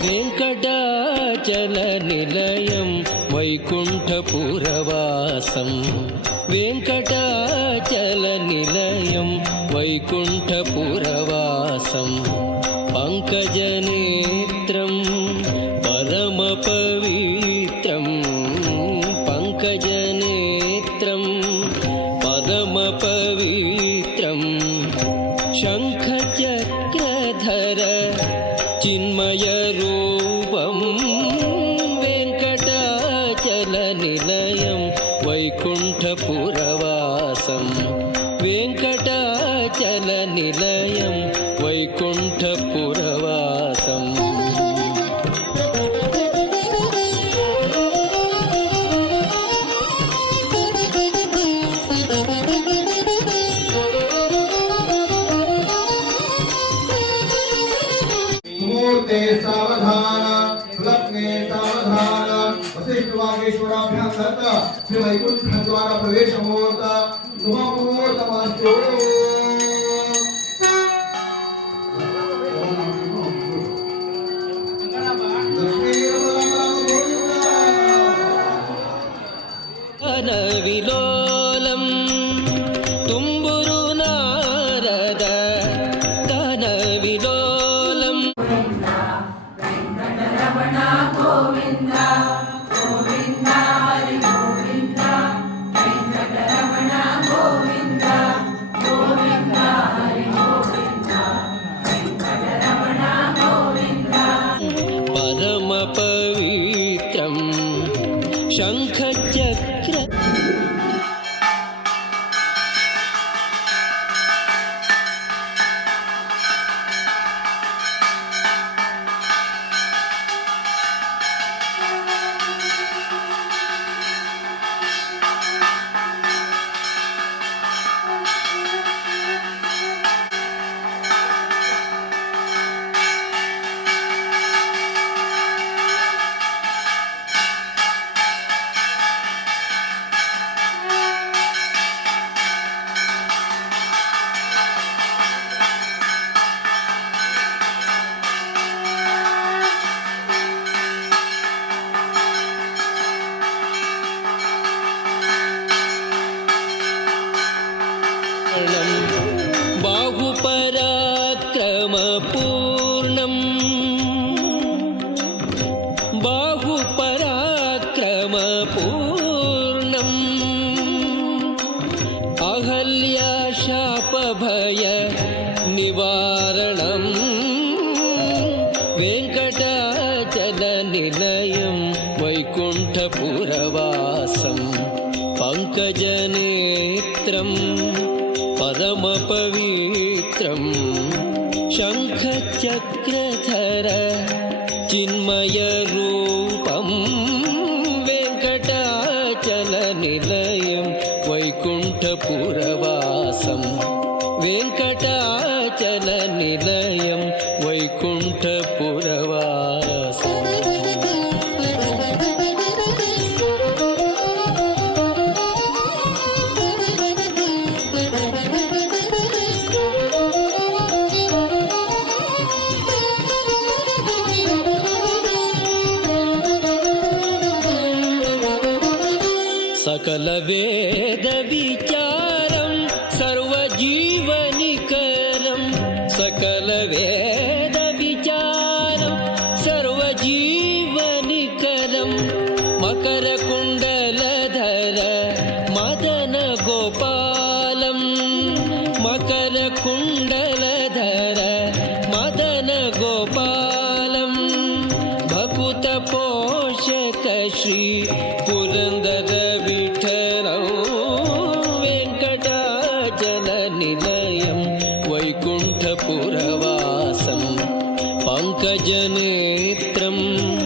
వెంకటాచల నిలయం వైకుంఠపురవాసం. వెంకటాచల నిలయం వైకుంఠపురవాసం. పంకజనేత్రం పరమపవిత్రం. పంకజ వైకుంఠపురవాసం వెంకటాచల నిలయం వైకుంఠపురవాసం సావధాన सर्वेश्वराभ्यां दत्ता श्रीवैकुण्ठद्वारा प्रवेशमुहूर्त शुभमुहूर्तमास्तु। रविलो ಶಂಖ ಚಕ್ರ बाहुपराक्रमपूर्णम् बाहुपराक्रमपूर्णम् अहल्याशापभय निवारणम् वेङ्कटाचलनिलयं वैकुण्ठपुरवासम् पङ्कजनेत्रं परमपवित्रं शङ्खचक्रधर चिन्मयरूपं वेङ्कटाचलनिलयं वैकुण्ठपुरवासं वेङ्कटाचलनिलयं सकलवेदविचारं सर्वजीवनिकरं सकलवेदविचारं सर्वजीवनिकरं मकरकुण्डलधर पङ्कजनेत्रं